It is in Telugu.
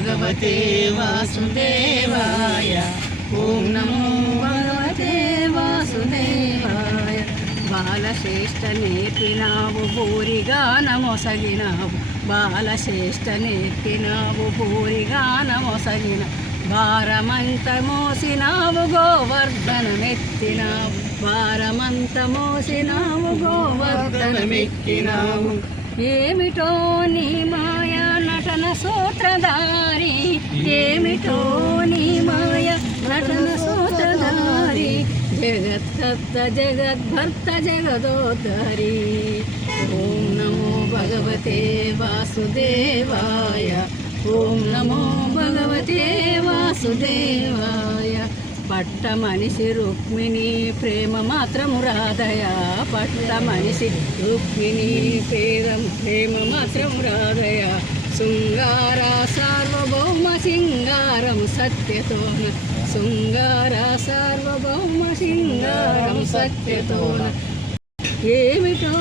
భగవతే వాసుదేవాయ. ఓం నమో భగవతే వాసుదేవాయ. బాలశ్రేష్ఠ నేర్పినావు భూరిగానమొసగినావు, బాలశ్రేష్ఠ నేర్పినావు భూరిగానమొసగిన. భారమంత మోసినావు గోవర్ధనమెత్తినావు, భారమంత మోసినావు గోవర్ధనమెక్కినావు. ఏమిటో నీ మాయ నటన సూత్రధారి, ఏమిటో నీ మాయ నటన సూత్రధారి. జగత్కర్త జగద్భర్త జగదోద్ధరి. ఓం నమో భగవతే వాసుదేవాయ. ఓం నమో భగవతే వాసుదేవాయ. పట్ట మనిషి రుక్మిణి ప్రేమ మాత్రము రాధయా, పట్ట మనిషి రుక్మిణి ప్రేమ మాత్రము రాధయా. శృంగార సార్వభౌమ సింగారం సత్యతోన, శృంగార సార్వభౌమ సింగారం సత్యతోన. ఏమిటో